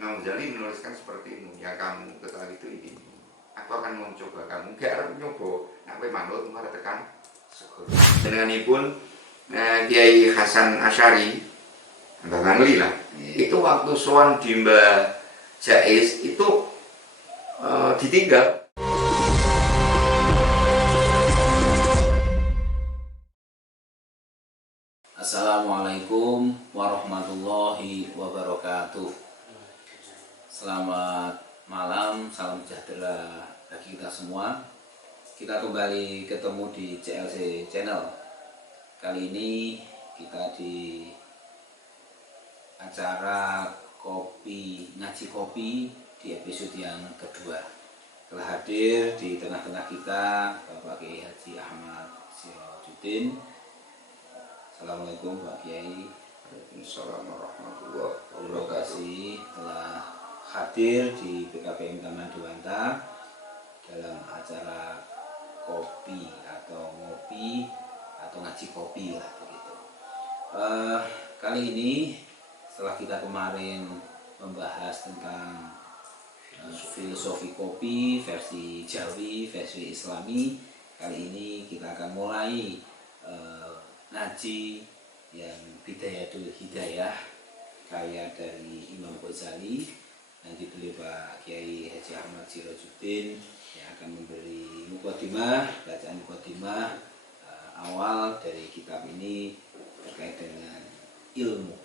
Imam Ghazali menuliskan seperti ini, yang kamu ketahui itu ini. Aku akan mencoba kamu, gak harus nyoba, nak manut marah tekan syukur. Denganipun Kiai Hasan Asy'ari, Mbah Mangli lah, itu waktu sowan di Mbah Jais itu ditinggal. Assalamualaikum warahmatullahi wabarakatuh. Selamat malam, salam sejahtera bagi kita semua. Kita kembali ketemu di CLC Channel. Kali ini kita di acara ngaji kopi di episode yang kedua. Telah hadir di tengah-tengah kita Bapak Kiai Haji Ahmad Sirajuddin. Assalamualaikum Pak Kiai. Waalaikumsalam warahmatullahi Terima kasih telah hadir di PKPM Taman Dewanta dalam acara kopi atau ngopi atau ngaji kopi lah begitu. Kali ini setelah kita kemarin membahas tentang filosofi kopi versi Jawi, versi Islami, kali ini kita akan mulai ngaji yang Bidayatul Hidayah karya dari Imam Ghazali. Nanti beliau Pak Kiai Haji Ahmad Sirajuddin yang akan memberi mukadimah, bacaan mukadimah awal dari kitab ini terkait dengan ilmu.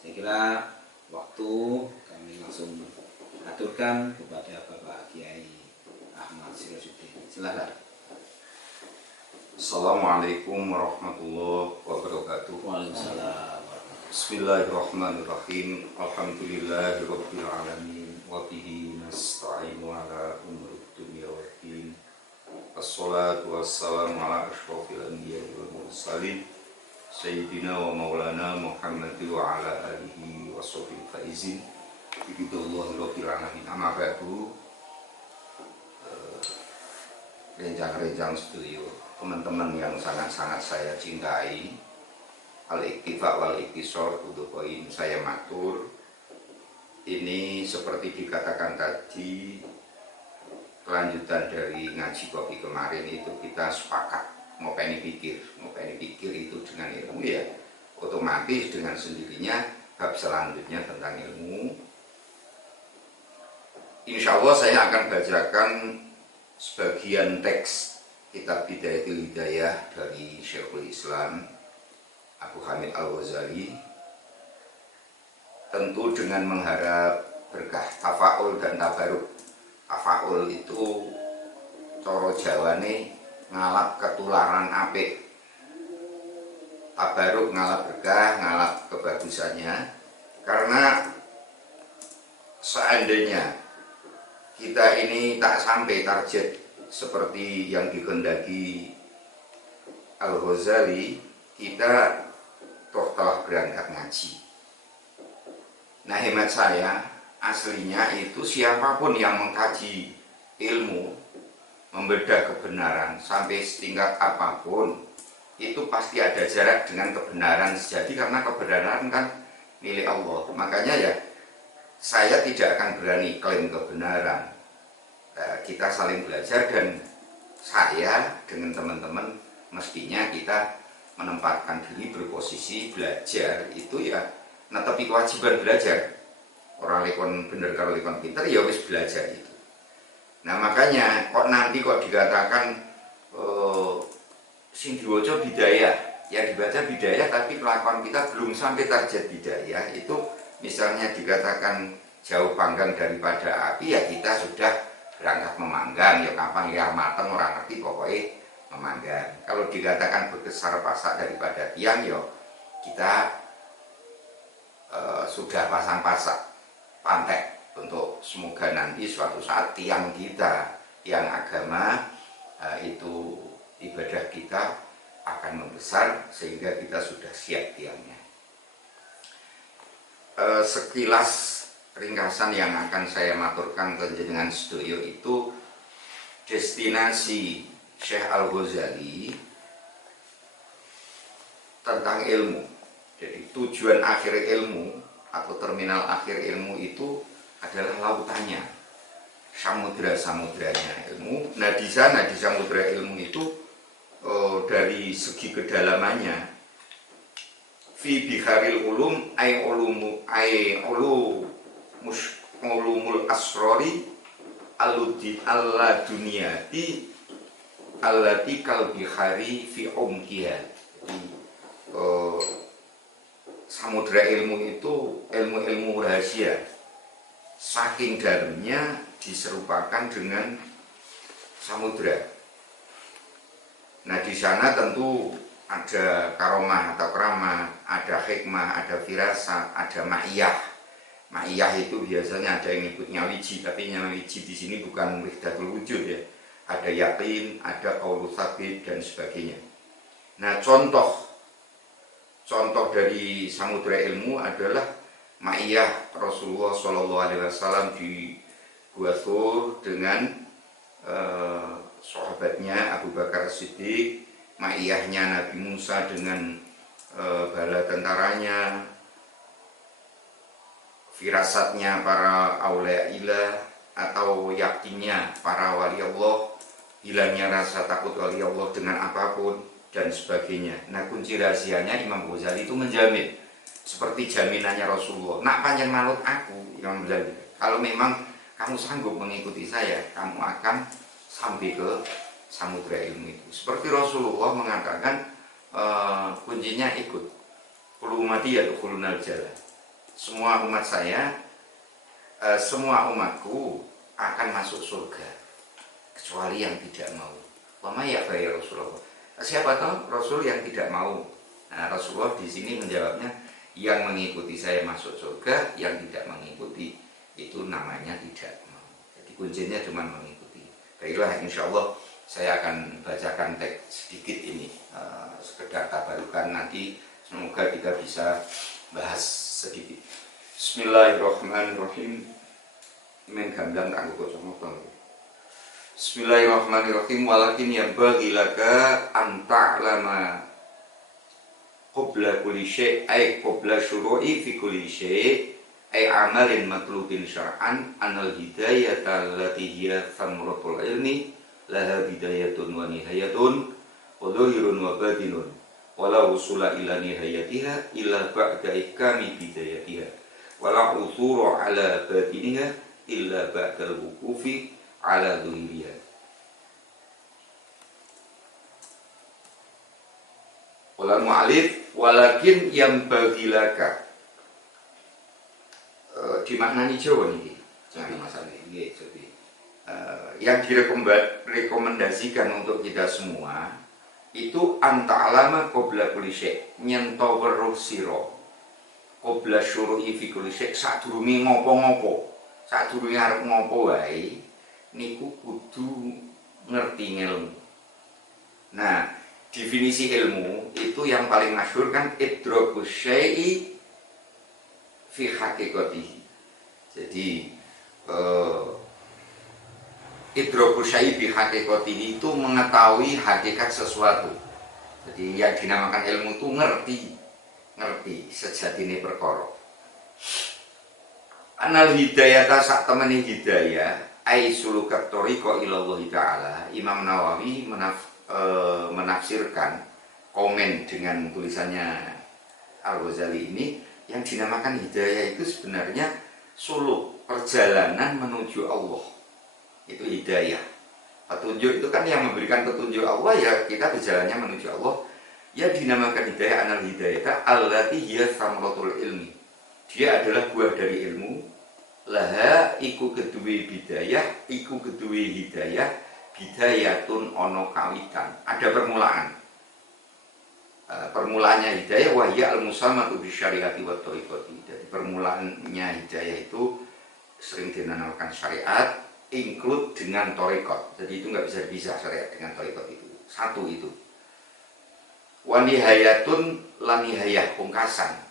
Saya kira waktu kami langsung aturkan kepada Bapak Kiai Ahmad Sirajuddin. Silakan. Assalamualaikum warahmatullahi wabarakatuh. Waalaikumsalam. Bismillahirrahmanirrahim. Alhamdulillahirabbil alamin wa bihi nasta'inu ala umuri dunya waddin. Wassalatu wassalamu ala asyrofil anbiya'i wal mursalin sayyidina wa maulana Muhammad wa ala alihi wa sahbihi faizin. Bibidallahi rabbil alamin. Amma ba'du. Rencang-rencang studio, teman-teman yang sangat-sangat saya cintai, al-iktifa wal iktisor, untuk poin saya matur. Ini seperti dikatakan tadi, kelanjutan dari ngaji kopi kemarin itu kita sepakat mau pengen pikir itu dengan ilmu ya, otomatis dengan sendirinya bab selanjutnya tentang ilmu. Insya Allah saya akan bacakan sebagian teks kitab Bidayatul Hidayah dari Syekhul Islam Abu Hamid Al-Ghazali, tentu dengan mengharap berkah tafaul dan tabaruk. Tafaul itu coro Jawane ngalap ketularan apik, tabaruk ngalap berkah, ngalap kebagusannya. Karena seandainya kita ini tak sampai target seperti yang dikehendaki Al-Ghazali, kita toh telah berangkat ngaji. Nah, hemat saya aslinya itu siapapun yang mengkaji ilmu, membedah kebenaran sampai setingkat apapun, itu pasti ada jarak dengan kebenaran sejati, karena kebenaran kan milik Allah. Makanya ya saya tidak akan berani klaim kebenaran. Kita saling belajar, dan saya dengan teman-teman mestinya kita menempatkan diri berposisi belajar itu ya, nah tapi kewajiban belajar. Orang lekon bener kalau lekon pinter ya wis belajar itu. Nah makanya kok nanti kok dikatakan sing diwaca bidayah, ya dibaca bidayah tapi kelakuan kita belum sampai target bidayah. Itu misalnya dikatakan jauh panggang daripada api, ya kita sudah berangkat memanggang. Ya kapan liar mateng orang ngerti, pokoknya memanggang. Kalau dikatakan berkesar pasak daripada tiang, ya kita sudah pasang pasak pantek untuk semoga nanti suatu saat tiang kita, tiang agama itu ibadah kita akan membesar sehingga kita sudah siap tiangnya. Sekilas ringkasan yang akan saya maturkan ke jenengan sedoyo itu destinasi Syekh Al-Ghazali tentang ilmu. Jadi tujuan akhir ilmu atau terminal akhir ilmu itu adalah lautannya, samudranya ilmu. Nah di sana, di samudra ilmu itu dari segi kedalamannya, fi biharil ulum ay ulumul asrori alla duniyati allati kal bihari fi umkiha. Jadi samudra ilmu itu ilmu-ilmu rahasia, saking dalamnya diserupakan dengan samudra. Nah di sana tentu ada karomah atau keramat, ada hikmah, ada firasat, ada ma'iyah. Ma'iyah itu biasanya ada yang nyebutnya wiji, tapi wiji di sini bukan wahdatul wujud ya. Ada yakin, ada qaulus tsabit dan sebagainya. Nah contoh dari samudra ilmu adalah ma'iyah Rasulullah SAW di Gua Thur dengan sahabatnya Abu Bakar Siddiq, ma'iyahnya Nabi Musa dengan bala tentaranya, firasatnya para aulia ilah atau yakinnya para wali Allah, hilangnya rasa takut wali Allah dengan apapun dan sebagainya. Nah kunci rahasianya Imam Ghazali itu menjamin seperti jaminannya Rasulullah, nak panjang manut aku, Imam Ghazali, kalau memang kamu sanggup mengikuti saya, kamu akan sampai ke samudra ilmu itu. Seperti Rasulullah mengatakan kuncinya ikut, kullu ummati yadkhulunal jannah. Semua umat saya, semua umatku akan masuk surga kecuali yang tidak mau. Wa may ya'ba ya Rasulullah. Siapa tahu Rasul yang tidak mau? Nah, Rasulullah di sini menjawabnya, yang mengikuti saya masuk surga, yang tidak mengikuti itu namanya tidak mau. Jadi kuncinya cuma mengikuti. Baiklah, insya Allah saya akan bacakan teks sedikit ini, sekedar tabarukan, nanti semoga kita bisa bahas sedikit. Bismillahirrahmanirrahim. Men gamblang kanggo kocok. Bismillahirrahmanirrahim. Walakin yang bagi laka anta'lama qabla kulli syai' ay qabla syuru'i fi kulli syai' ay amalin matlubin syar'an anal hidayata allati hiya thamratul ilmi laha bidayatun wa nihayatun wa dhahirun wa batinun wala usula ila nihayatiha illa ba'da ihkami bidayatiha wala usura ala batiniha illa ba'dal wuqufi ala dhahiriha. Wala mu'alif walakin yang bagilaka, dimaknani Jawa nih, jangan masalah ini. Jadi yang direkomendasikan untuk kita semua itu anta alama qabla kulli syai', nyento weruh sira qabla syuru'i fi kulli syai', sadurunge ngopo-ngopo, sadurunge arep ngopo wae niku kudu ngerti ilmu. Nah, definisi ilmu itu yang paling masyhur kan idrakus syai'i fi haqiqatihi. Jadi idrakus syai'i fi haqiqatihi itu mengetahui hakikat sesuatu. Jadi yang dinamakan ilmu itu ngerti sejatine perkara. Anal hidayata sak temene hidayah ai sulukat thariqa ila Allah taala. Imam Nawawi menafsirkan komen dengan tulisannya Al-Ghazali ini, yang dinamakan hidayah itu sebenarnya suluk, perjalanan menuju Allah. Itu hidayah. Petunjuk itu kan yang memberikan petunjuk Allah, ya kita berjalannya menuju Allah. Ya dinamakan hidayah anal hidayah allati hiya thamratul ilmi. Dia adalah buah dari ilmu. Laha iku keduwe bidayah, iku keduwe hidayah, bidayatun ono kawitan, ada permulaan. Permulaannya hidayah wahya al-musamatu bisyariati wa thariqati. Jadi permulaannya hidayah itu sering dinamakan syariat, include dengan thariqat. Jadi itu nggak bisa dipisah, syariat dengan thariqat itu satu itu. Wa nihayatun la nihayah, pungkasan.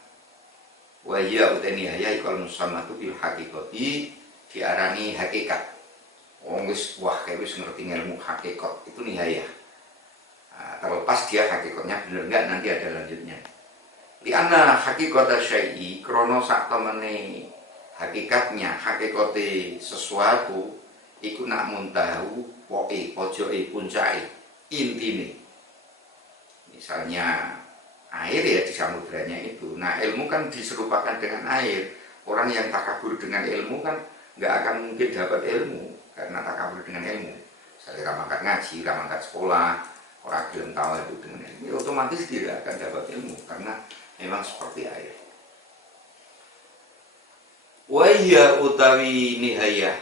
Wahya uta nihayah ikal musamatu bil haqiqati, diarani hakikat. Wah kayak wis ngerti ilmu hakikat itu nihayah. Nah, terlepas dia hakikatnya benar enggak, nanti ada lanjutnya. Di ana hakikata syai'i krono sak temene hakikatnya, hakikate sesuatu iku nak muntahu poke pojoke puncake intine. Misalnya air ya di samudranya itu. Nah ilmu kan diserupakan dengan air. Orang yang takabur dengan ilmu kan nggak akan mungkin dapat ilmu karena takabur dengan ilmu. Saya ramangkat ngaji, ramangkat sekolah, orang belum tahu itu dengan ilmu, otomatis tidak akan dapat ilmu karena memang seperti air. Wahya utawi nihayah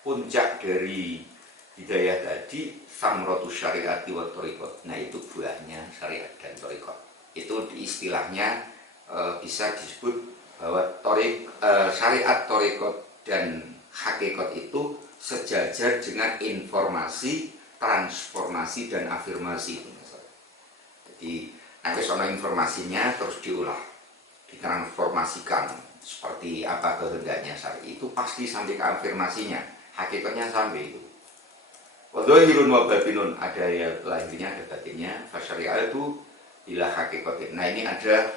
puncak dari hidayah tadi samratu syariati wa thariqat. Nah itu buahnya syariat dan thariqat. Itu istilahnya bisa disebut bahwa syariat, thariqat dan hakikat itu sejajar dengan informasi, transformasi dan afirmasi. Jadi nanti soal informasinya terus diolah, ditransformasikan seperti apa kehendaknya syari itu pasti sampai ke afirmasinya, hakikatnya sampai itu. Wadhahirun wa batinun, ada ya lahirnya ada batinnya. Fasyari'ah itu bila hakikatin. Nah ini ada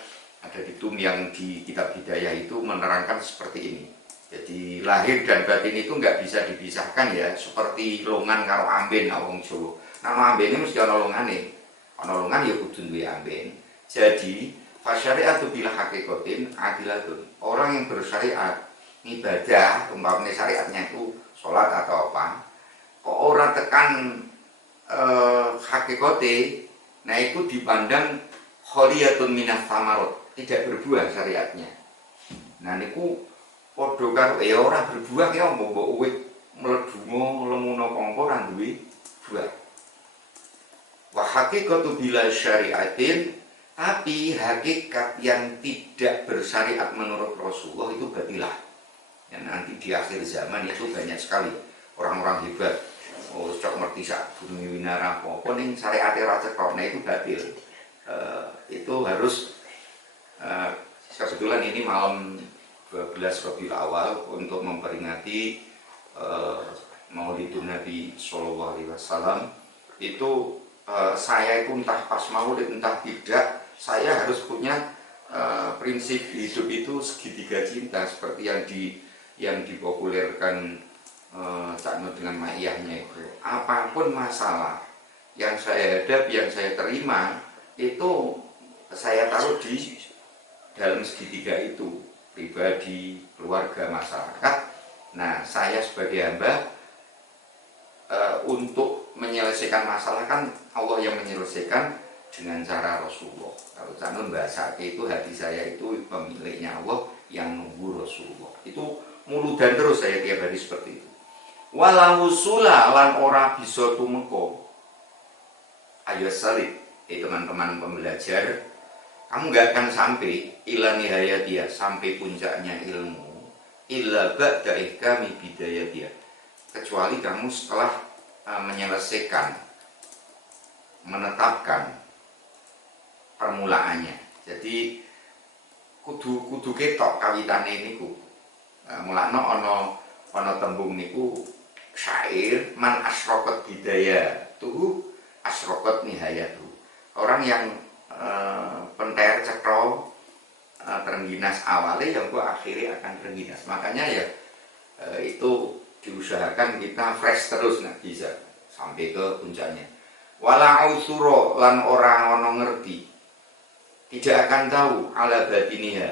ditum yang di kitab hidayah itu menerangkan seperti ini. Jadi lahir dan batin itu nggak bisa dipisahkan ya, seperti longan karo amben wong Jawa. Nah amben ini mesti ana longane. Ana longan ya kudu duwe amben. Jadi fasyari'atu bila hakikatin adilatun. Orang yang bersyariat ibadah, umpamanya syariatnya itu sholat atau apa, kok orang tekan hakikate, nah itu dipandang kholiyatun minas samarot, tidak berbuah syariatnya. Nah niku padha karo ora berbuah ya mbok uwit mledungo lemuno kanggo ora duwe buah. Wa hakikatu bila syariatin, tapi hakikat yang tidak bersyariat menurut Rasulullah itu batilah. Ya, nanti di akhir zaman itu banyak sekali orang-orang hebat. Oh, cok ngerti sak gunung winara apa ning syariate ra cekok. Nah itu batil. Itu harus kebetulan ini malam 12 Rabiul Awal untuk memperingati Maulidun Nabi Sallallahu Alaihi Wasallam. Itu saya itu entah pas maulid entah tidak, saya harus punya prinsip hidup itu segitiga cinta seperti yang dipopulerkan Cak Nur dengan maiyahnya itu. Apapun masalah yang saya hadapi, yang saya terima, itu saya taruh di dalam segitiga itu, pribadi, keluarga, masyarakat. Nah saya sebagai hamba untuk menyelesaikan masalah kan Allah yang menyelesaikan dengan cara Rasulullah. Kalau Cak Nur bahasa itu hati saya itu pemiliknya Allah yang nunggu Rasulullah. Itu muludan terus saya tiap hari seperti itu. Walau sula lan ora bisa tumeka. Ayo salib, teman-teman pembelajar, kamu gak akan sampai ila nihayatiyah, sampai puncaknya ilmu, illa ba'da ihkami bidayatiyah, kecuali kamu setelah menyelesaikan, menetapkan permulaannya. Jadi kudu ketok kawitane niku. Mulane ana tembung niku syair man asroqat bidaya tuh asroqat nihayatu. Orang yang penter cekro terengginas awalnya yang gua akhirnya akan terengginas. Makanya ya itu diusahakan kita fresh terus, nggak bisa sampai ke puncaknya. Wala usuro lan orang ono ngerti, tidak akan tahu ala batiniha,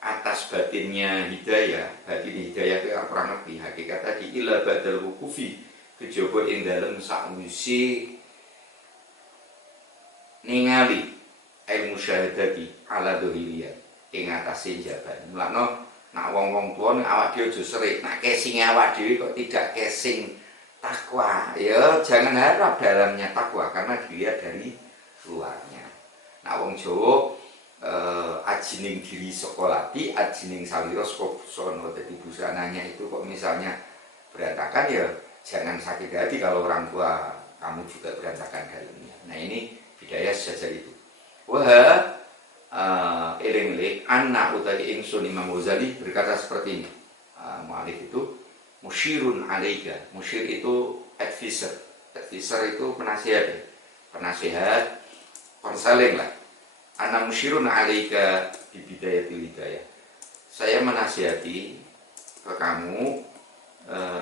atas batinnya hidayah. Batin hidayah itu orang ngerti hakikat tadi illa badal wukufi, kejaba ing dalem sakwise ningali ilmu syahadati ala dohiliyah ing atase jaban. Mulane nak wong-wong tua ning awak dhewe aja serik, nak casing awak dhewe kok tidak casing takwa, ya jangan harap dalamnya takwa karena dilihat dari luarnya. Nah wong Jawa ajining diri sekolati, ajining salira saka busana. Jadi busananya itu kok misalnya berantakan, ya jangan sakit hati kalau orang tua kamu juga berantakan dalamnya. Nah ini hidayah saja itu. Wah eling-eling anak utawi ingsun Imam Ghazali berkata seperti ini. Mu'alif itu musyirun alaika. Musyir itu advisor itu penasihat, konseling lah. ana musyirun 'alaika bi bidayatil hidayah. Saya menasihati ke kamu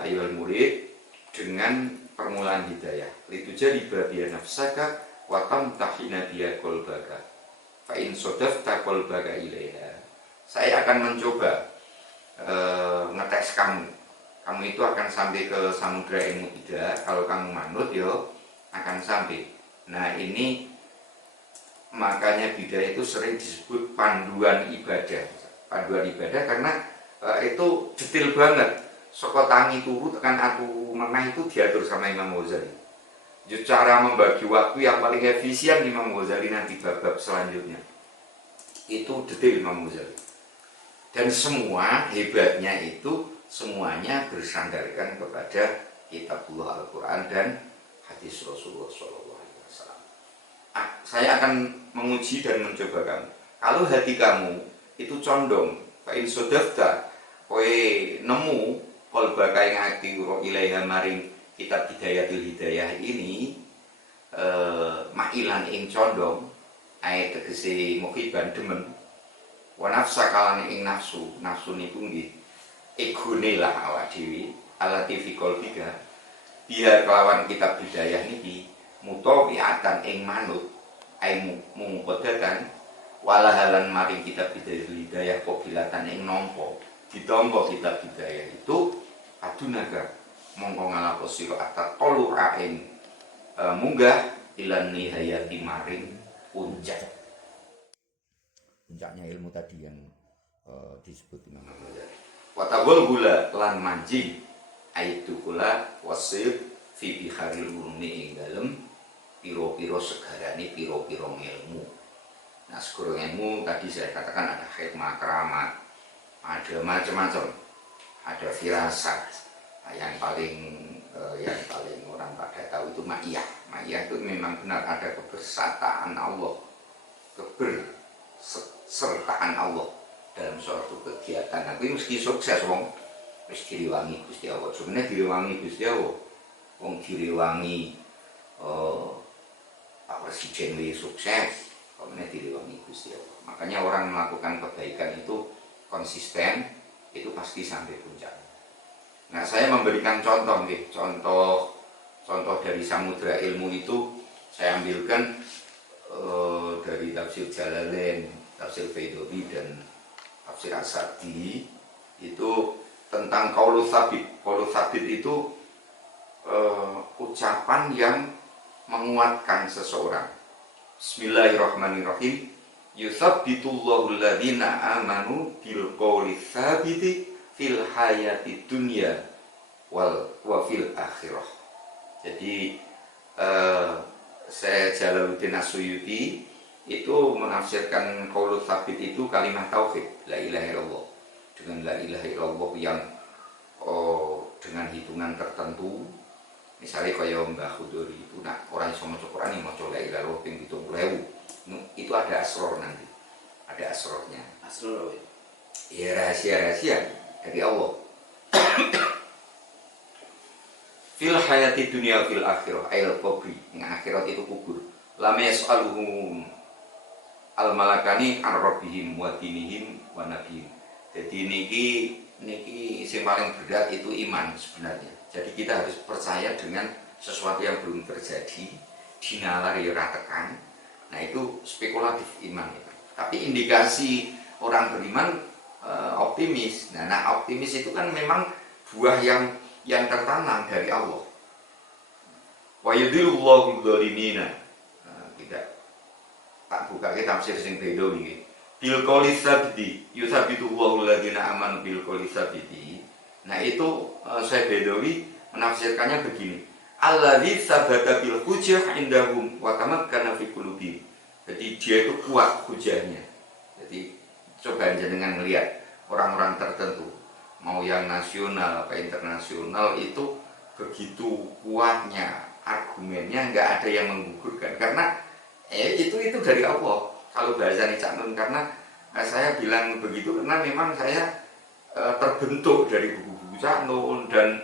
ayyuhal murid dengan permulaan hidayah. Litujari babiya nafsaka wa tamtahina biya qalbaka. Fa in sadafta qalbaka ilaiha. Saya akan mencoba ngetes kamu. Kamu itu akan sampai ke samudra ilmu tidak. Kalau kamu manut yo akan sampai. Nah, ini makanya bidayah itu sering disebut panduan ibadah. Panduan ibadah karena itu detail banget. Soko tangi turu tekan aku menah itu diatur sama Imam Ghazali. Cara membagi waktu yang paling efisien Imam Ghazali nanti bab-bab selanjutnya. Itu detail Imam Ghazali. Dan semua hebatnya itu semuanya bersandarkan kepada kitabullah Al-Quran dan hadis Rasulullah SAW. Saya akan menguji dan mencoba kamu. Kalau hati kamu itu condong, fa'in sodafta, kowe nemu kolbaka yang hati uro ilaiha maring kitab Bidayatul Hidayah ini, ma'ilan ing condong, ayat tegesi mukiban demen, wa nafsa kalane ing nafsu niku nggih egone lah awak dhewe alati fi qalbika biar kelawan kitab Bidayah niki mutawiatan ing manut ai mungkodatan walahalan maring kitab Bidayah kobilatan ing nampa ditampa kitab Bidayah itu adunaga mongko ngalapo sira atat tolu ing munggah ilan nihayati maring puncaknya ilmu tadi yang disebut Imam Ghazali. Watagol gula lan manjing aitu kula wasir fi biharil ulumi ing dalem piro-piro segarane piro-piro ilmu. Nah, segoro ilmu tadi saya katakan ada hikmah, keramat, ada macam-macam, ada firasat. Nah, yang paling orang pada tahu itu ma'iyah. Ma'iyah itu memang benar ada kebersataan Allah, sertaan Allah dalam suatu kegiatan. Aku mesti sukses wong wis direwangi Gusti Allah. Sebenarnya direwangi Gusti Allah. Wong direwangi Pak Presiden wis sukses, kemudian direwangi Gusti Allah. Makanya orang melakukan kebaikan itu konsisten, itu pasti sampai puncak. Nah, saya memberikan contoh nih, contoh dari samudra ilmu itu saya ambilkan dari tafsir Jalalain, tafsir Baidawi dan tafsir As-Sa'di itu tentang qaulus tsabit. Qaulus tsabit itu ucapan yang menguatkan seseorang. Bismillahirrahmanirrahim. Yutsabbitullahu alladziina aamanu bil qaulis tsabiti fil hayati dunya wa fil akhirah. Jadi saya Jalaluddin As-Suyuti itu menafsirkan qaulus tsabit itu kalimat tauhid, la ilaha illallah. Dengan la ilaha illallah yang dengan hitungan tertentu. Misalnya kaya Mbah Khudori itu orang iso maca Quran yang maca la ilaha illallah ping 70.000. Itu ada asror nanti. Ada asrornya. Asror apa? Ya rahasia-rahasia dari Allah. Fil hayati dunia fil akhirah ayat kubri. Yang akhirat itu kubur. Lam yas'aluhum al malakani an rabbihim wa dinihim wa nabihim. Jadi niki yang paling berat itu iman sebenarnya. Jadi kita harus percaya dengan sesuatu yang belum terjadi, dinalar ya tekan. Nah, itu spekulatif iman itu. Tapi indikasi orang beriman optimis. Nah, optimis itu kan memang buah yang tertanam dari Allah. Wa yudhillullahu dzalimina. Tidak. Tak buka kita tafsir sing beda iki. Bil qaulis sabiti yusabitullahu alladziina amanu bil qaulis sabiti. Nah, itu saya Bedawi menafsirkannya begini. Alladzi sabata bil hujjah indahum wa tamakkana fi qulubihim. Jadi dia itu kuat hujahnya. Jadi coba jenengan melihat orang-orang tertentu, mau yang nasional apa internasional itu begitu kuatnya argumennya, nggak ada yang menggugurkan karena itu dari Allah. Kalau bahasa Cak Nun, karena saya bilang begitu karena memang saya terbentuk dari buku-buku Cak Nun dan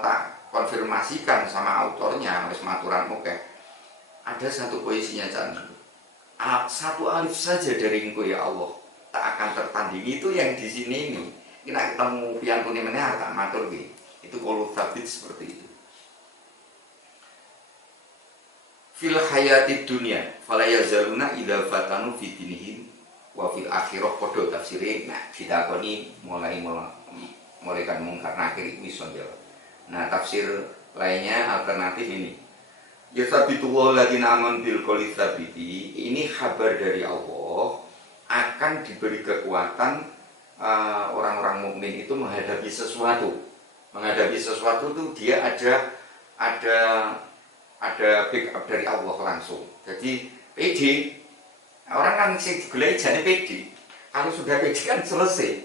tak konfirmasikan sama autornya Mas Maturan Mokeh. Ada satu puisinya Cak Nun. Satu alif saja dari engkau ya Allah tak akan tertandingi. Itu yang di sini ini. Kita ketemu piantune meneh tak matur nggih. Itu qaulul tsabit seperti itu. Fil hayati dunya fala yazaluna idza fatanu fi dinihim wa fil akhirah padha tafsire. Nah ditakoni mulai kan mungkar nakir iso jawab. Nah tafsir lainnya alternatif ini. Ya sabitullah ladina aman bil qouli tsabiti, ini kabar dari Allah akan diberi kekuatan orang-orang mukmin itu menghadapi sesuatu. Menghadapi sesuatu itu dia ada backup dari Allah langsung. Jadi PD orang kan sing digoleki jane PD. Kalau sudah PD kan selesai.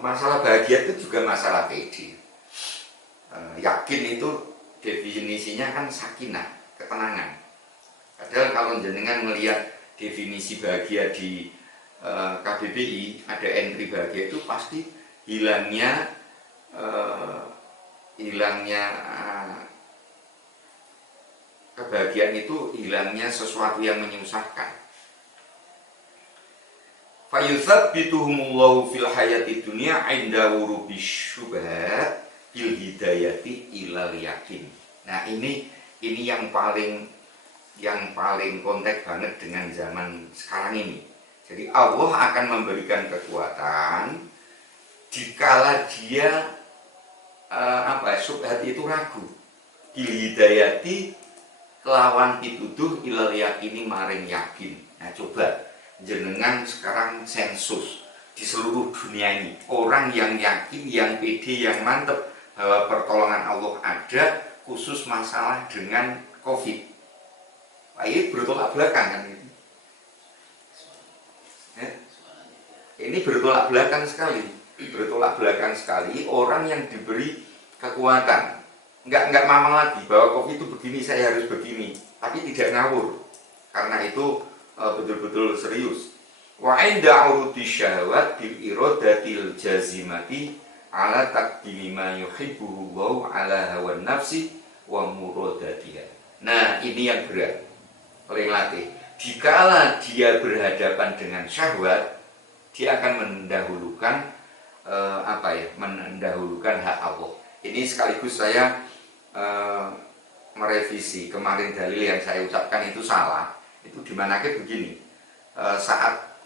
Masalah bahagia itu juga masalah PD. Yakin itu definisinya kan sakinah, ketenangan. Padahal kalau jenengan melihat definisi bahagia di KBBI, ada entry bahagia itu pasti hilangnya kebahagiaan itu hilangnya sesuatu yang menyusahkan. Fayutsabbituhumullahu fil hayati dunya 'inda wurubi syubhat bil hidayati ilal yakin. Nah, ini yang paling konteks banget dengan zaman sekarang ini. Jadi Allah akan memberikan kekuatan dikala dia syubhat itu ragu. Bil hidayati kelawan pituduh ilal yakini maring yakin. Nah, coba jenengan sekarang sensus di seluruh dunia ini, orang yang yakin, yang pede, yang mantep bahwa pertolongan Allah ada, khusus masalah dengan COVID. Wah, ini bertolak belakang kan ini. Ini bertolak belakang sekali. Orang yang diberi kekuatan, nggak mamang lagi bahwa COVID itu begini, saya harus begini, tapi tidak ngawur. Karena itu betul-betul serius. Wa inda urudi syahwat bil iradatil jazimati ala taqdimi ma yuhibbuhu wa ala hawan nafsi wa muradatiha. Nah, ini yang berat. Relatif. Dikala dia berhadapan dengan syahwat, dia akan mendahulukan mendahulukan hak Allah. Ini sekaligus saya merevisi kemarin dalil yang saya ucapkan itu salah. Itu dimanakah begini. Saat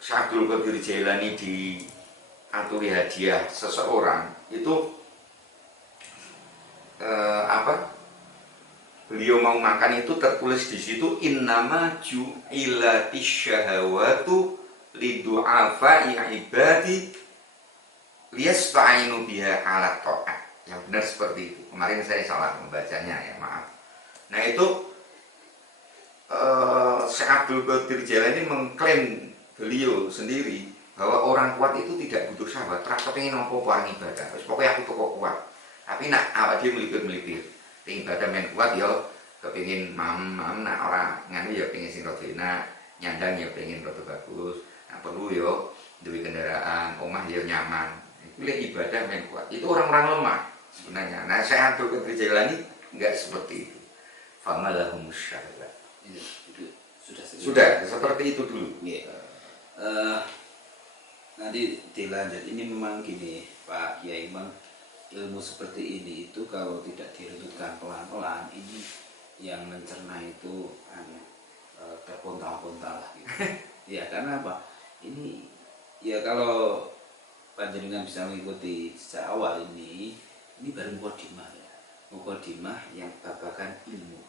Syekh Abdul Qadir Jailani diaturi hadiah seseorang itu beliau mau makan itu tertulis di situ innama ju'ilati syahawatu lidu'afa ibadi liyasta'inu biha ala ta'at. Yang benar seperti itu. Kemarin saya salah membacanya ya, maaf. Nah itu Syekh Abdul Qadir Jailani mengklaim beliau sendiri bahwa orang kuat itu tidak butuh syahwat. Terus pengen apa-apa ibadah. Terus pokoknya aku toko kuat. Tapi nak awak dia melipir. Pengen ibadah main kuat ya kepingin mam nak orang nganu ya pengen sing rada enak, nyandang ya pengen rada bagus. Nah perlu ya duwe kendaraan, omah ya nyaman. Itu ibadah main kuat. Itu orang-orang lemah sebenarnya. Nah saya Abdul Qadir Jailani enggak seperti itu. Famalahumus syahwat. Sudah seperti itu dulu. Nanti dilanjut. Ini memang gini Pak Kiai, memang ilmu seperti ini itu kalau tidak direntutkan pelan-pelan, ini yang mencerna itu terpontal-pontal gitu. Ya karena apa? Ini ya kalau panjenengan bisa mengikuti sejak awal ini baru mukadimah ya. Mukadimah yang babakan ilmu.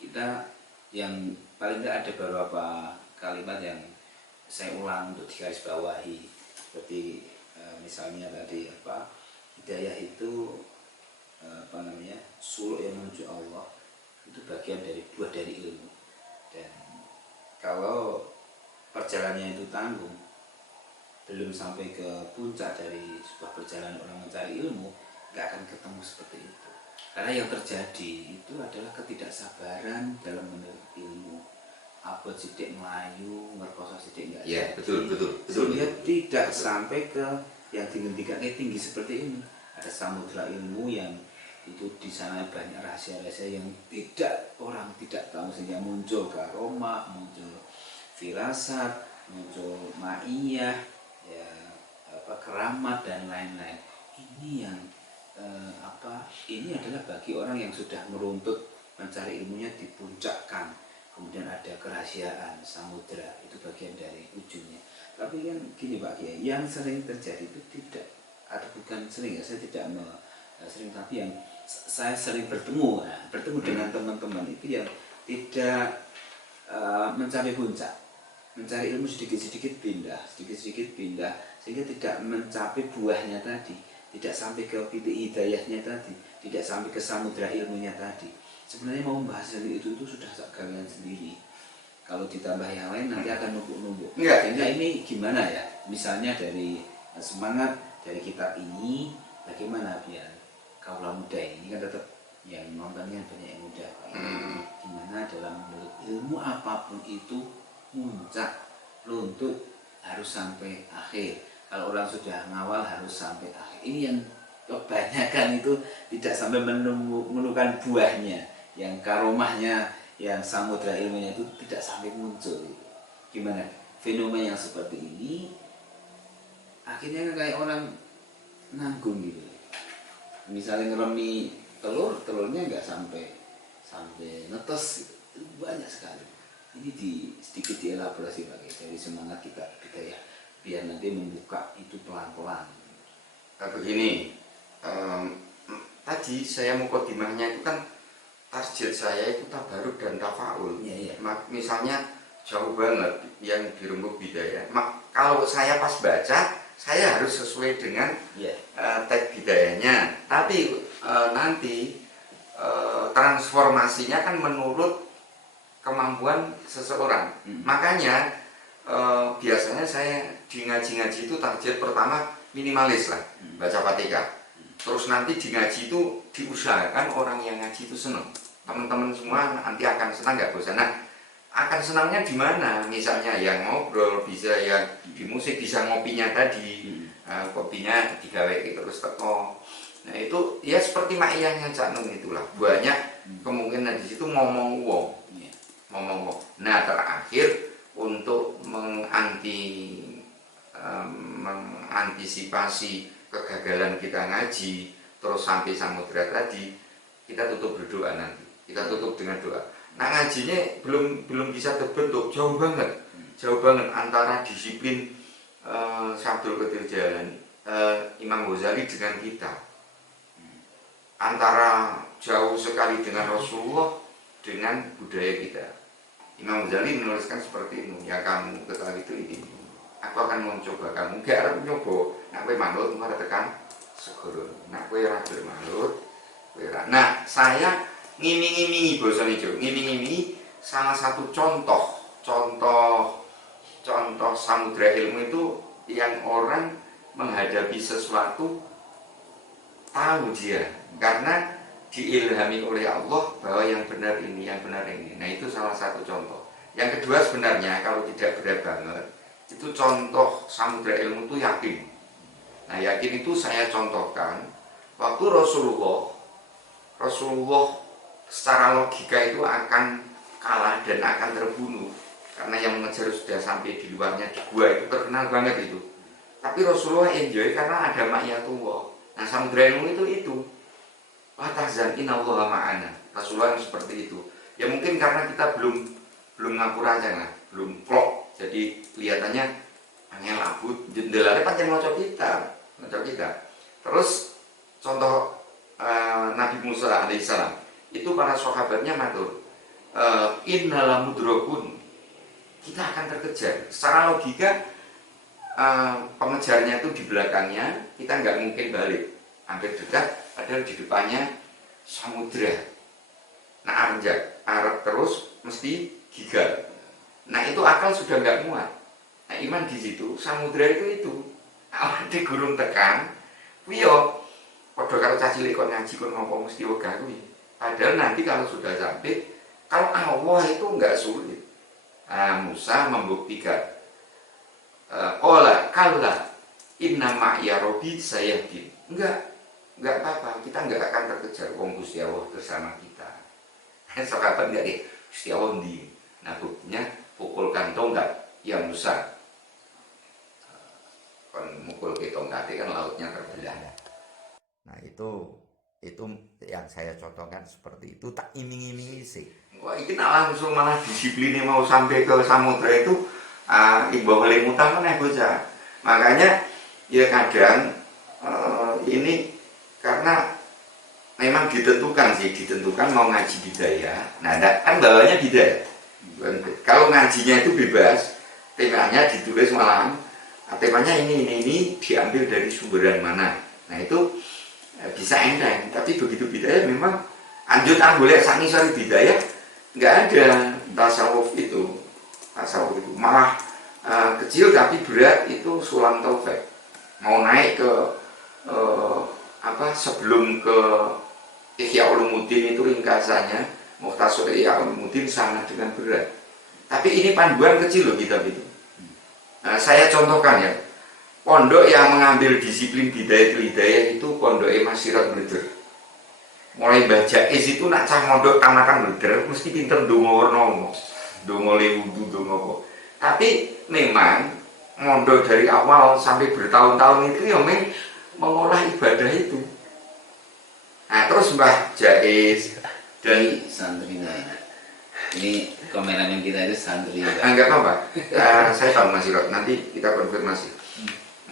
Kita yang paling tidak ada beberapa kalimat yang saya ulang untuk digarisbawahi, seperti misalnya tadi hidayah itu suluk yang menuju Allah itu bagian dari buah dari ilmu. Dan kalau perjalanannya itu tanggung, belum sampai ke puncak dari sebuah perjalanan orang mencari ilmu, nggak akan ketemu seperti itu. Karena yang terjadi itu adalah ketidaksabaran dalam menuntut ilmu. Apa sidik melayu, ngerkosa sidik enggak. Ya, betul. Sehingga tidak sampai ke yang tinggi-tinggi tinggi seperti ini. Ada samudra ilmu yang itu di sana banyak rahasia-rahasia yang orang tidak tahu, sehingga muncul karomah, muncul firasat, muncul ma'iyah, ya keramat dan lain-lain. Ini yang ini adalah bagi orang yang sudah meruntut mencari ilmunya di puncak. Kemudian ada kerahasiaan samudra, itu bagian dari ujungnya. Tapi kan gini Pak Kiai, yang sering terjadi itu tidak, atau bukan sering ya, saya tidak sering, tapi yang saya sering bertemu dengan teman-teman itu yang tidak mencari puncak, mencari ilmu sedikit-sedikit pindah, sehingga tidak mencapai buahnya tadi, tidak sampai ke titik hidayahnya tadi, tidak sampai ke samudra ilmunya tadi. Sebenarnya mau membahas dari itu sudah kalian sendiri. Kalau ditambah yang lain nanti akan numpuk-numpuk. Sehingga ini gimana ya? Misalnya dari semangat dari kitab ini, bagaimana biar kaula muda ini kan tetap yang nontonnya banyak yang muda. Gimana dalam menurut ilmu apapun itu muncak, luntut harus sampai akhir. Kalau orang sudah ngawal harus sampai akhir. Ini yang kebanyakan itu tidak sampai menemukan buahnya, yang karomahnya, yang samudra ilmunya itu tidak sampai muncul. Gimana fenomena yang seperti ini akhirnya kayak orang nanggung gitu. Misalnya ngeremi telurnya nggak sampai netes gitu. Itu banyak sekali. Ini sedikit dielaborasi lagi dari semangat kita ya, biar nanti membuka itu pelan-pelan. Begini, tadi saya mukadimahnya itu kan target saya itu tabaruk dan tafaul. Misalnya jauh banget yang dirembuk bidayah. Kalau saya pas baca, saya harus sesuai dengan tag bidayahnya. Tapi nanti transformasinya kan menurut kemampuan seseorang. Makanya biasanya saya di ngaji-ngaji itu target pertama minimalis lah, baca Fatihah. Terus nanti di ngaji itu diusahakan orang yang ngaji itu senang. Teman-teman semua nanti akan senang, nggak bosan. Nah, akan senangnya di mana? Misalnya yang ngobrol, bisa yang di musik, bisa ngopinya tadi, kopinya digawe terus teko. Nah itu ya seperti maiyahnya Cak Nun itulah. Banyak kemungkinan di situ ngomong wong. Nah terakhir untuk mengantisipasi kegagalan kita ngaji terus sampai samudra tadi, kita tutup berdoa nanti. Kita tutup dengan doa. Nah ngajinya belum bisa terbentuk, jauh banget antara disiplin Syabdul Qadir Jailani, Imam Ghazali dengan kita, antara jauh sekali dengan Rasulullah dengan budaya kita. Imam Ghazali menuliskan seperti ini, ya kamu ketahui itu ini, aku akan mencoba kamu, gak harus mencoba, nak kowe manut, mara tekan segera, nak kowe ora manut, nah saya ngiming-imingi bahasa hijau, ngiming-imingi salah satu contoh samudra ilmu itu yang orang menghadapi sesuatu tahu dia karena diilhami oleh Allah bahwa yang benar ini. Nah itu salah satu contoh. Yang kedua sebenarnya kalau tidak berat banget, itu contoh samudra ilmu itu yakin. Nah yakin itu saya contohkan waktu Rasulullah secara logika itu akan kalah dan akan terbunuh karena yang mengejar sudah sampai di luarnya di gua itu terkenal banget itu. Tapi Rasulullah enjoy karena ada ma'iyatullah. Nah samudra ilmu itu la tahzan innallaha ma'ana. Rasulullah seperti itu. Ya mungkin karena kita belum ngakur aja lah, belum klop. Jadi kelihatannya angel abut, jendelanya panjang ngocok kita. Terus contoh Nabi Musa alaihissalam itu para sahabatnya matur, innala mudrakun, kita akan terkejar. Secara logika pengejarnya itu di belakangnya, kita nggak mungkin balik, hampir dekat, padahal di depannya samudra. Nah arep terus mesti gigal. Nah itu akal sudah nggak muat. Nah iman di situ, samudra itu. Awak di gurung tekan, wiyo, padha karo cah cilik kon ngaji kon ngopo mesti wegah kuwi. Padahal nanti kalau sudah sampai, kalau Allah itu nggak sulit. Musa membuktikan, qala kalla inna ma'iya rabbi sayahdin. Enggak apa-apa, kita enggak akan terkejar, wong Gusti Allah bersama kita. Sahabat enggak deh, Gusti Allah ndi. Nah buktinya pukulkan tongkat yang besar. Kon mukul ke tongkatnya kan lautnya terbelah. Nah itu yang saya contohkan seperti itu, tak iming-imingi sih. Wah ini langsung malah disiplinnya mau sampai ke samudra itu imbau oleh mutang mana bocah. Makanya ya kadang ini karena memang ditentukan mau ngaji budaya. Nah kan bawahnya budaya. Kalau ngajinya itu bebas, temanya ditulis malam, temanya ini diambil dari sumberan mana. Nah itu bisa enteng. Tapi begitu budaya memang anjutan boleh sangi sari budaya nggak ada tasawuf itu malah kecil tapi berat itu sulam taufik. Mau naik ke sebelum ke Ihya Ulumuddin itu ringkasannya Mukhtasar Ihya Ulumuddin sangat dengan berat. Tapi ini panduan kecil loh kitab itu. Nah, saya contohkan ya, pondok yang mengambil disiplin bidayah itu pondok Mas Sirat Bleder. Mulai Mbah Jais itu nak cah mondok tamakan Bleder mesti pinter donga werna, donga lewudu, donga apa. Tapi memang mondok dari awal sampai bertahun-tahun itu ya mengolah ibadah itu. Nah terus Mbah Jais dan santrinya ini kameramen kita itu santri enggak apa-apa. Saya tahu Mas Sirot, nanti kita konfirmasi.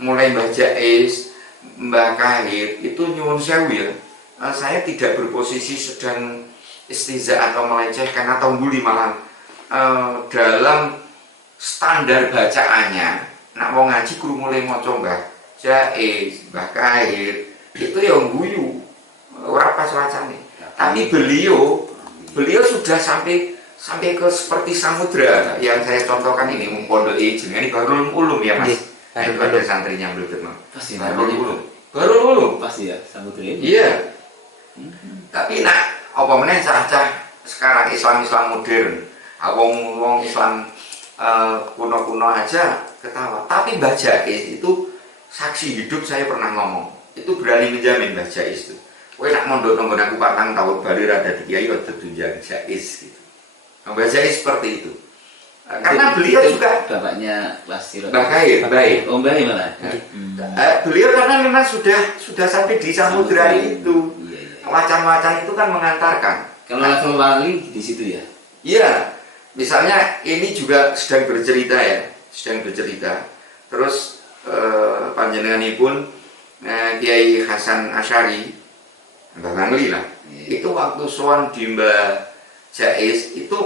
Mulai Mbah Jais, Mbah Kahir itu nyuwun sewu ya. Saya tidak berposisi sedang istiza atau melecehkan atau bully malah dalam standar bacaannya. Nak mau ngaji kudu mulai maca Mbah Jais, Mbah Kahir itu yang guyu. Ora pas wacane. Tapi beliau sudah sampai ke seperti samudra yang saya contohkan ini pondok jenenge Bahrul Ulum ya Mas. Itu ada santrinya belum pasti Bahrul Ulum. Bahrul Ulum pasti ya samudra ini. Iya. Tapi nak apa meneh cah-cah sekarang Islam modern. Wong Islam kuno-kuno aja ketawa. Tapi Mbah Jais itu saksi hidup, saya pernah ngomong. Itu berani menjamin Mbah Jais itu. Kowe nak mondok nang aku 4 tahun bari ra dadi kiai yo tunjang Jais gitu. Mbah Jais seperti itu. Karena beliau juga bapaknya Basir. Mbah Kahir, baik. Oh, Mbah malah. Beliau karena memang sudah sampai di samudra itu. Wacan-wacan itu kan mengantarkan. Kalau level wali di situ ya. Iya. Misalnya ini juga sedang bercerita. Terus panjenenganipun Kiai Hasan Asy'ari Mbah Mangli lah. Itu waktu sowan di Mbah Jais itu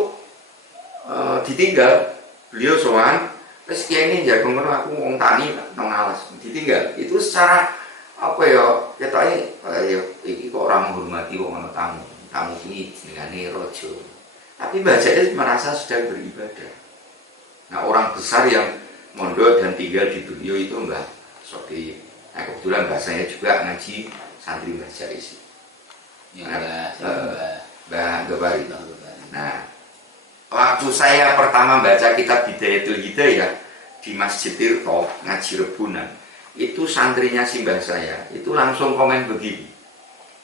ditinggal. Beliau sowan, terus Kiai ini jago ngono aku wong tani nang alas. Ditinggal. Itu secara apa ya? Ketoke ya iki kok ora menghormati wong ana tamu. Tamu iki jenenge raja. Tapi Mbah Jais merasa sedang beribadah. Nah, orang besar yang mondok dan tinggal di beliau itu Mbah Sofi. Nah, kebetulan bahasanya juga ngaji santri Mbah Jais. Mbah Gobari. Nah, waktu saya pertama baca kitab Bidayatul Hidayah di Masjid Tirto ngaji rebunan, itu santrinya si mbah saya itu langsung komen begini,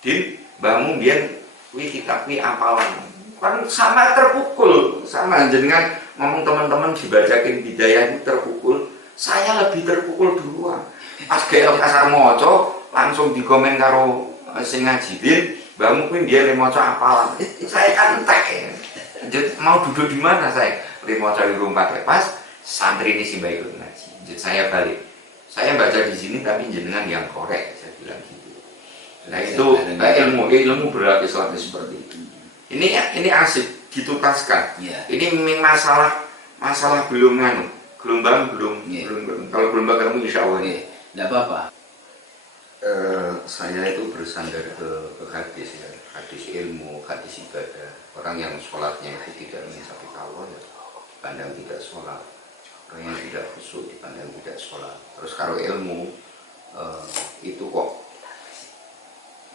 Din, mbahmu biyen kuwi kitab kuwi apalan. Kan sama terpukul, sama jenengan ngomong teman-teman dibacakin Bidayah itu terpukul, saya lebih terpukul duluan. Pas gak kasar maca langsung dikomen karo sing ngaji, Din, mbahmu kuwi dia le maca apalan. Saya kan entek. Mau duduk di mana saya? Le maca di rumah pas santri ini si mbah ikut ngaji. Jadi saya balik. Saya baca di sini tapi jenengan yang korek, saya bilang gitu. Nah itu ilmu berarti selalu seperti itu. Ini asik dituntaskan. Ini masalah belum gelombang belum. Kalau gelombang kamu insya Allah tidak apa-apa. Saya itu bersandar ke hadis ya, hadis ilmu, hadis ibadah. Orang yang sholatnya itu tidak mencapai Allah ya, pandang tidak sholat. Orang yang tidak khusyuk dipandang tidak sholat. Terus kalau ilmu itu kok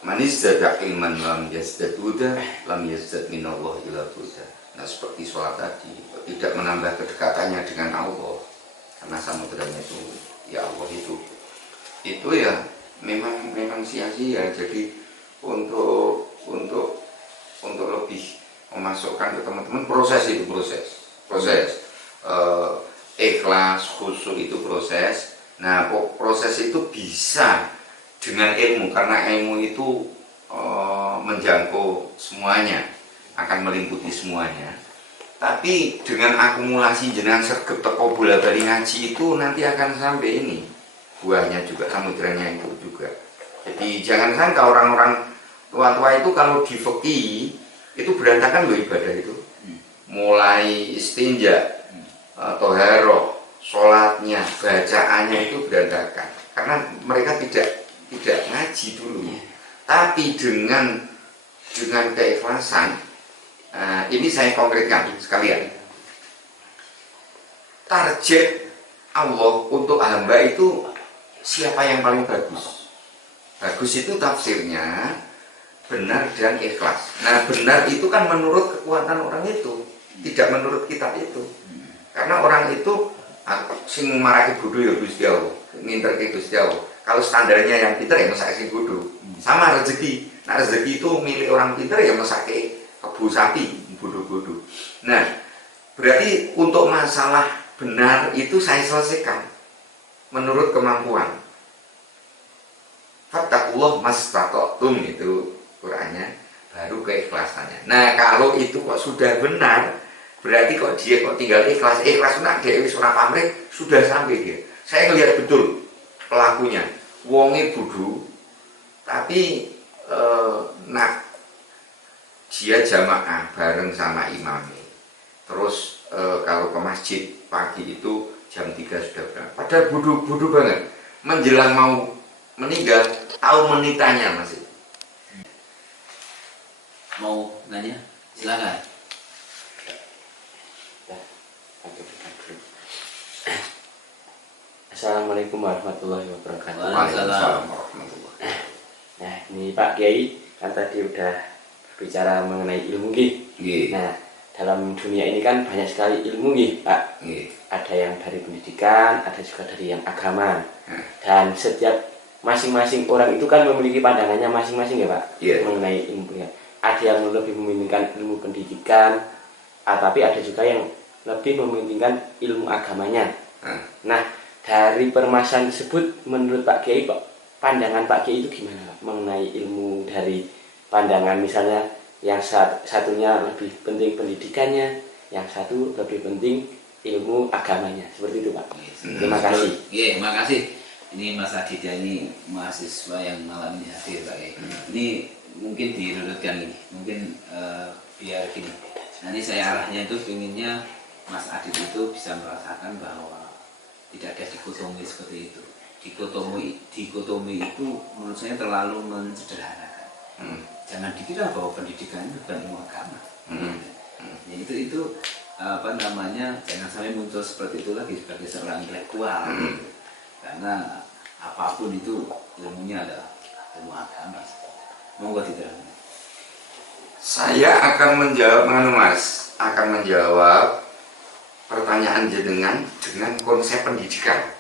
manis zada ilman lam yazdad huda lam yazdad minallah ila huda. Nah seperti sholat tadi tidak menambah kedekatannya dengan Allah karena samudranya itu ya Allah itu ya memang sia-sia. Jadi untuk lebih memasukkan ke teman-teman proses eh, ikhlas, khusyuk itu proses. Nah, proses itu bisa dengan ilmu, karena ilmu itu menjangkau semuanya, akan meliputi semuanya. Tapi dengan akumulasi jenengan sergap teko bola bali ngaji itu nanti akan sampai ini buahnya juga, samudranya itu juga. Jadi jangan sangka orang-orang tua-tua itu kalau di fikih itu berantakan loh ibadah itu. Mulai istinja, toharoh, sholatnya, bacaannya itu berantakan karena mereka tidak ngaji dulu. Tapi dengan keikhlasan, ini saya konkretkan sekalian. Target Allah untuk hamba itu siapa yang paling bagus? Bagus itu tafsirnya benar dan ikhlas. Nah, benar itu kan menurut kekuatan orang itu, tidak menurut kitab itu. Karena orang itu sing marake bodho ya Gusti Allah, nginterke Gusti Allah. Kalau standarnya yang pintar ya mesake sing bodho. Sama rezeki. Nah, rezeki itu milik orang pintar ya mesake kebo sapi, bodho-bodho. Nah, berarti untuk masalah benar itu saya selesaikan menurut kemampuan. Fattakullah mastata'tum itu Qurannya, baru keikhlasannya. Nah, kalau itu kok sudah benar, berarti kok dia kok tinggal ikhlas nak dia wis ora pamrih, sudah sampai dia. Saya ngelihat betul pelakunya, wonge bodho, tapi nak dia jamaah bareng sama imamnya. Terus kalau ke masjid pagi itu jam 3 sudah berangkat. Padahal bodho banget. Menjelang mau meninggal, tahu menitannya masih. Mau nanya? Silakan. Assalamualaikum warahmatullahi wabarakatuh. Waalaikumsalam. Nah, ini Pak Kiai kan tadi udah berbicara mengenai ilmu nggih. Nah, dalam dunia ini kan banyak sekali ilmu nggih, Pak. Ada yang dari pendidikan, ada juga dari yang agama. Dan setiap masing-masing orang itu kan memiliki pandangannya masing-masing ya, Pak, mengenai ilmu ya. Ada yang lebih mementingkan ilmu pendidikan, tapi ada juga yang lebih mementingkan ilmu agamanya. Nah, dari permasalahan tersebut, menurut Pak Kiai, pandangan Pak Kiai itu gimana, Pak, mengenai ilmu dari pandangan misalnya yang satunya lebih penting pendidikannya, yang satu lebih penting ilmu agamanya, seperti itu, Pak. Terima kasih. Terima kasih. Ini Mas Aditya ini mahasiswa yang malam ini hadir, Pak Kiai. Ini mungkin dirurutkan ini, mungkin biar gini. Nanti saya arahnya itu pinginnya Mas Adit itu bisa merasakan bahwa tidak ada dikotomi seperti itu. Dikotomi itu menurut saya terlalu mensederhanakan. Jangan dikira bahwa pendidikan itu bukan ilmu agama. Ya, itu apa namanya, jangan sampai muncul seperti itu lagi sebagai seorang intelektual. Karena apapun itu ilmunya adalah ilmu agama. Monggo diterangkan. Saya akan menjawab pertanyaan jenengan dengan konsep pendidikan.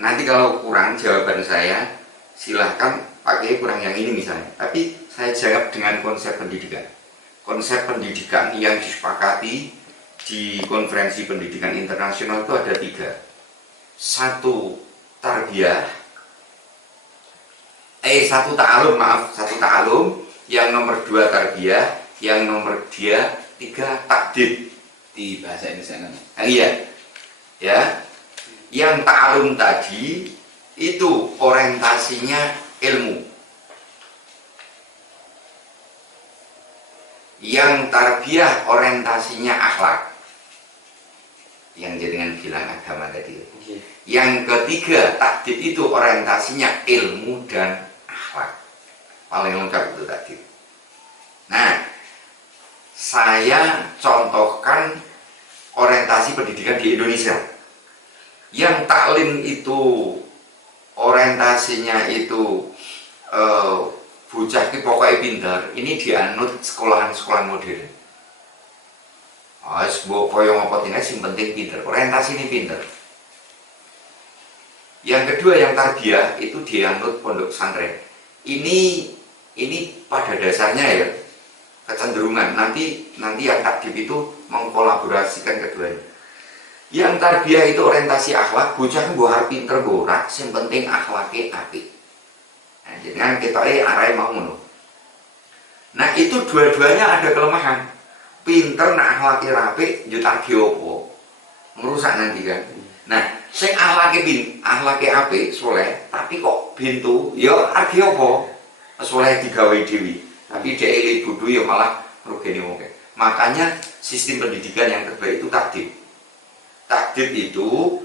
Nanti kalau kurang jawaban saya, silahkan pakai kurang yang ini misalnya. Tapi saya jawab dengan konsep pendidikan. Konsep pendidikan yang disepakati di konferensi pendidikan internasional itu ada 3. 1 tarbiyah, 1 ta'alum, yang nomor 2 tarbiyah, yang nomor 3 takdib. Di bahasa Indonesia kan? Iya, ya. Yang ta'alum tadi itu orientasinya ilmu. Yang tarbiyah orientasinya akhlak. Yang jenengan bilang agama tadi. Yang ketiga, takdib itu orientasinya ilmu dan akhlak. Paling lengkap itu takdib. Nah, saya contohkan orientasi pendidikan di Indonesia. Yang taklim itu orientasinya itu bocah ki pokoknya pintar. Ini dianut sekolahan-sekolahan modern. Mbok koyo ngopo dene sing penting pinter. Orientasi ini pinter. Yang kedua yang tarbiyah itu dianut pondok pesantren. Ini pada dasarnya ya kecenderungan nanti yang takdib itu mengkolaborasikan keduanya. Yang tarbiyah itu orientasi akhlak, bocah mbok arep pinter ora, sing penting akhlake apik. Nah, jenengan ketoke arahe mau ngono. Nah, itu dua-duanya ada kelemahan. Pinter nak akhlake apik, yo targe opo? Merusak nanti kan. Nah, sing akhlake apik, soleh, tapi kok bintu, yo arge opo? Soleh digawe dhewe. Tapi dhek elit bodho yo malah ngrugeni wong. Makanya sistem pendidikan yang terbaik itu takdir. Takdir itu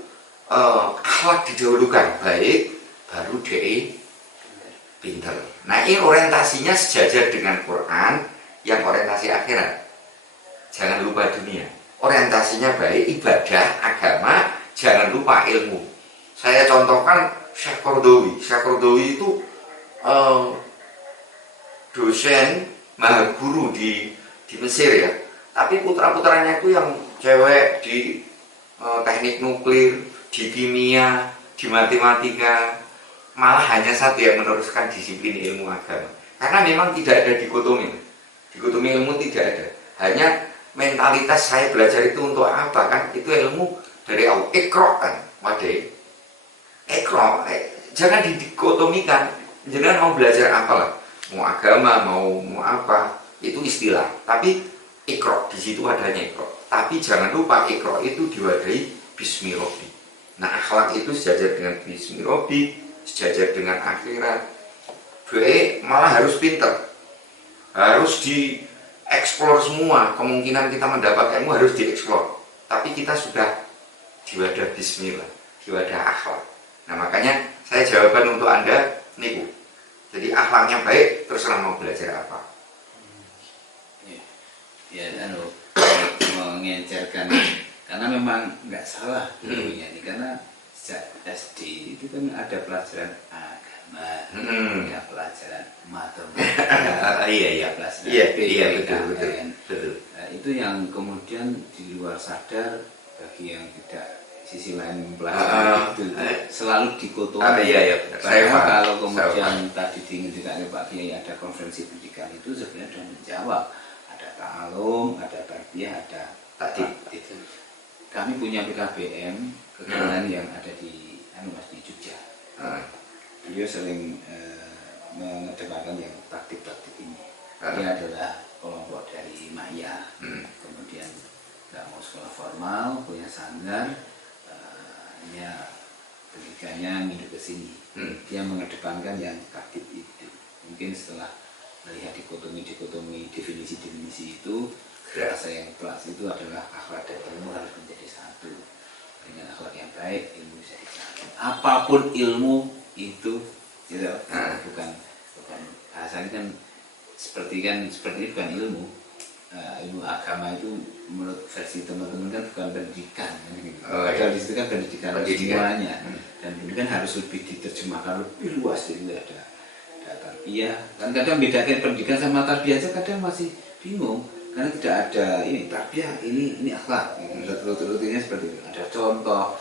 akhlak didahulukan, baik baru DE pinter. Nah, ini orientasinya sejajar dengan Quran yang orientasi akhirat. Jangan lupa dunia. Orientasinya baik, ibadah, agama, jangan lupa ilmu. Saya contohkan Syekh Qaradawi. Syekh Qaradawi itu dosen maha guru di Mesir ya. Tapi putra-putranya itu yang cewek di teknik nuklir, di kimia, di matematika, malah hanya satu yang meneruskan disiplin ilmu agama. Karena memang tidak ada dikotomi ilmu tidak ada. Hanya mentalitas saya belajar itu untuk apa kan? Itu ilmu dari Allah. Iqra kan, wadai. Iqra, jangan didikotomikan. Jangan mau belajar apalah, mau agama, mau apa, itu istilah. Tapi Iqra di situ adanya Iqra. Tapi jangan lupa Iqra itu diwadahi Bismi Robbi. Nah, akhlak itu sejajar dengan Bismi Robbi, sejajar dengan akhirat. Doa malah harus pinter, harus dieksplor semua. Kemungkinan kita mendapat ilmu harus dieksplor. Tapi kita sudah di wadah Bismillah, di wadah akhlak. Nah, makanya saya jawaban untuk Anda niku. Jadi akhlaknya baik, terserah mau belajar apa. Ya, mengencerkan karena memang nggak salah ilmunya ini, karena sejak SD itu kan ada pelajaran agama, ya pelajaran matematika, betul. Nah, itu yang kemudian di luar sadar bagi yang tidak sisi lain mempelajari itu selalu dikotomi. Karena kalau kemudian tadi diingatkan Pak Kiai ada konferensi pendidikan itu sebenarnya sudah menjawab. Ada ta'alum, ada tarbiyah, ada taktib. Kami punya PKBM kegiatan yang ada di di Jogja. Beliau sering mengedepankan yang taktib ini. Dia adalah kelompok dari Maya, kemudian nggak mau sekolah formal, punya sanggar, pendidikannya minum ke sini. Dia mengedepankan yang taktib itu. Mungkin setelah melihat dikotomi definisi itu, rasa yang kelas itu adalah akhlak dan ilmu harus menjadi satu. Dengan akhlak yang baik, ilmu bisa disatu. Apapun ilmu itu, bukan bahasanya kan seperti ini bukan ilmu. Ilmu agama itu menurut versi teman-teman kan bukan pendidikan. Padahal di situ kan pendidikan semuanya. Dan pendidikan harus lebih diterjemahkan lebih luas, jadi ada tarbiyah. Kan kadang bedakan pendidikan sama tarbiyah aja kadang masih bingung, karena tidak ada ini tarbiyah, ini akhlak. Rutinnya seperti itu. Ada contoh,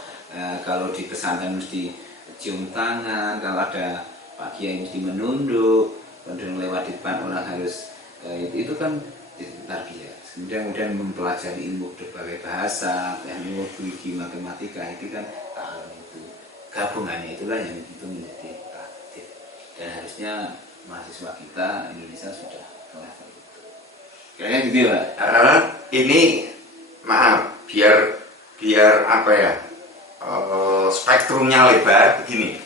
kalau di pesantren mesti cium tangan, kalau ada Pak Kiai mesti menunduk, kemudian lewat di depan orang harus itu kan tarbiyah. Kemudian mempelajari ilmu berbagai bahasa, teknologi, matematika, itu kan ta'alum itu. Gabungannya itulah yang itu menjadi taktib. Dan harusnya mahasiswa kita Indonesia sudah ke level itu. Kayaknya gitu ya, Pak. Ini maaf, biar apa ya, spektrumnya lebar begini.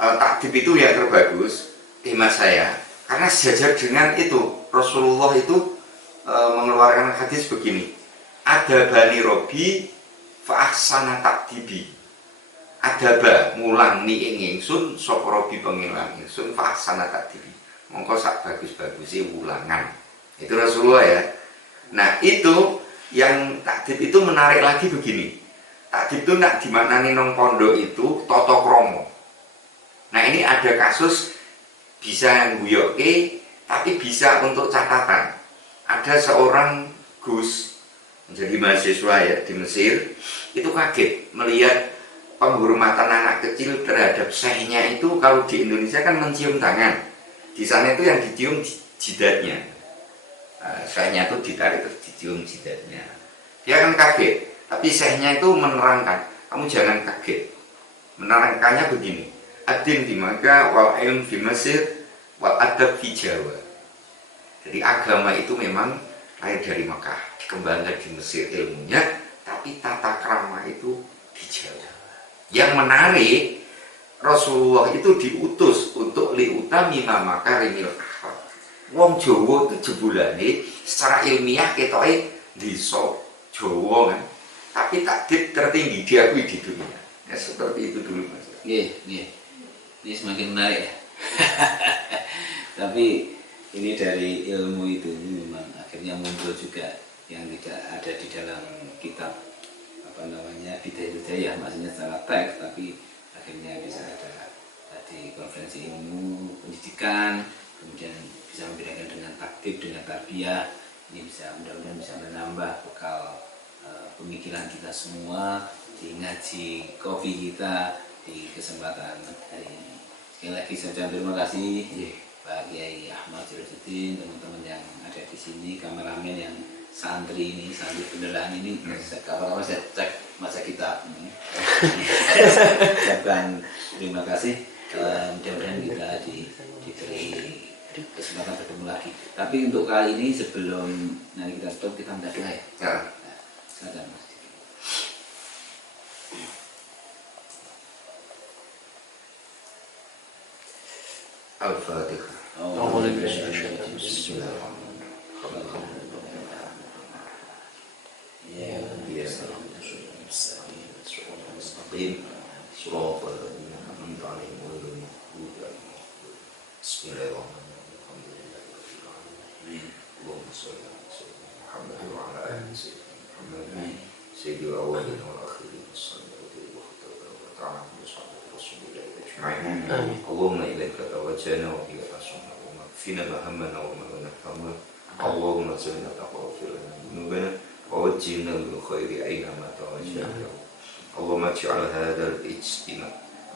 Taktib itu yang terbagus, hemat saya, karena sejajar dengan itu Rasulullah itu mengeluarkan hadis begini. Ada bani Robi fa'ahsana takdibi. Adaba mulang ni ingsun sapa Robi pengilang ingsun fa'ahsana takdibi. Mongko sak bagus-bagusnya ulangan. Itu Rasulullah ya. Nah, itu yang takdib itu menarik lagi begini. Takdib itu nak dimaknani nang pondok itu toto kromo. Nah, ini ada kasus bisa nguyoke tapi bisa untuk catatan. Ada seorang Gus menjadi mahasiswa ya di Mesir, itu kaget melihat penghormatan anak kecil terhadap syekhnya itu. Kalau di Indonesia kan mencium tangan, di sana itu yang dicium jidatnya. Syekhnya itu ditarik terus dicium jidatnya. Dia kan kaget. Tapi syekhnya itu menerangkan, kamu jangan kaget. Menerangkannya begini, ad-din di Makkah wal ilm fi Mesir wal adab fi Jawa. Jadi agama itu memang lahir dari Makkah, dikembangkan di Mesir ilmunya, tapi tata krama itu di Jawa. Yang menarik, Rasulullah itu diutus untuk liutami makarimil akhlak. Wong Jawa itu jebulane secara ilmiah ketoke desa Jawa kan, tapi takdir tertinggi diakui di dunia. Ya seperti itu dulu Mas. Iya. Ini semakin menarik ya. Tapi ini dari ilmu itu memang akhirnya muncul juga yang tidak ada di dalam kitab Bidayah, maksudnya secara teks, tapi akhirnya bisa ada tadi konferensi ilmu pendidikan, kemudian bisa membedakan dengan taktik, dengan tarbiyah. Ini bisa mudah-mudahan bisa menambah bekal pemikiran kita semua di ngaji kopi kita di kesempatan hari ini. Sekali lagi saya ucapkan terima kasih Pak Kiai Ahmad Sirajuddin, teman-teman yang ada di sini, kameramen yang santri ini, santri beneran ini. Kapan-kapan saya cek masa kitab ini. Ucapkan terima kasih. Mudah-mudahan kita diberi kesempatan bertemu lagi. Tapi untuk kali ini sebelum nanti kita stop, kita minta doa ya. Silakan Mas. Al-Fatihah. اللهم إليك توجهنا وبك أصرنا ومكفنا ما همنا وما نفهمنا اللهم زدنا تقوى واغفر لنا ذنوبنا ووجهنا للخير أينما توجهنا اللهم اجعل هذا الاجتماع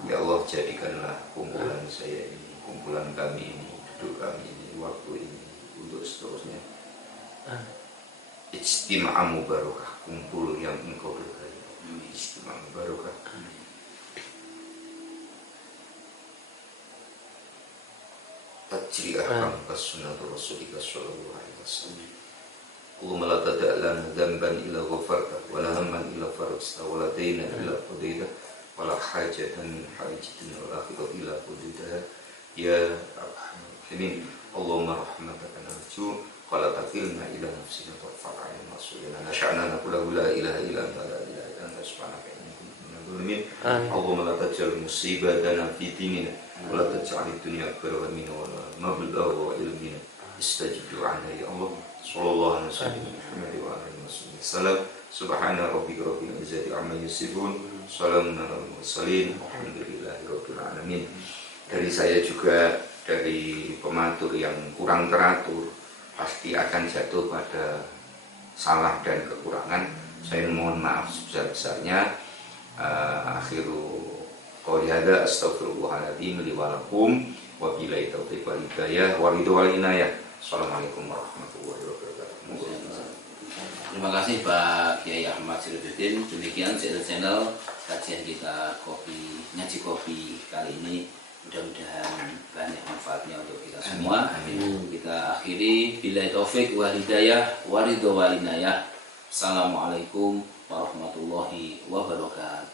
ya Allah jadikanlah kumpulan saya ini, kumpulan kami ini, duduk kami ini, waktu ini untuk seterusnya ijtima'ah mubarakah, kumpul yang engkau berkahi, ijtima'ah mubarakah. Tajri ahkamka sunnatu rasulika sallallahu alaihi wasallam. Allahumma la tada' lana dhanban illa ghafarta wa la hamman illa farajta wa la dayna illa qadayta wa la hajatan min hajatina wa la akhirata illa qadayta ya arhamar rahimin. Allahumma rahmataka narju wa la takilna ila nafsina tarfat 'ainin masulina nasha'na naqulu la ilaha illa anta la ilaha illa anta subhanaka inni kuntu minadh dhalimin. Allahumma la taj'al musibatana fi dinina ولا تجعل الدنيا أكبر همنا ولا مبلغ علمنا استجب دعانا يا الله صلى الله عليه وسلم محمد وعلى آله وصحبه وسلم سبحان ربك رب العزة عما يصفون سلام على المرسلين والحمد لله رب العالمين. Dari saya juga, dari pematur yang kurang teratur pasti akan jatuh pada salah dan kekurangan. Saya mohon maaf sebesar-besarnya. Akhiru qouli hadza astaghfirullahaladzim li wa lakum wa billahi taufiq wal hidayah wa ridho wal inayah. Assalamualaikum warahmatullahi wabarakatuh. Terima kasih Pak Kiai Ahmad Sirajuddin. Demikian channel kajian kita ngaji kopi kali ini. Mudah-mudahan banyak manfaatnya untuk kita semua. Amin. Kita akhiri billahi taufiq wal hidayah wa ridho wal inayah. Assalamualaikum warahmatullahi wabarakatuh.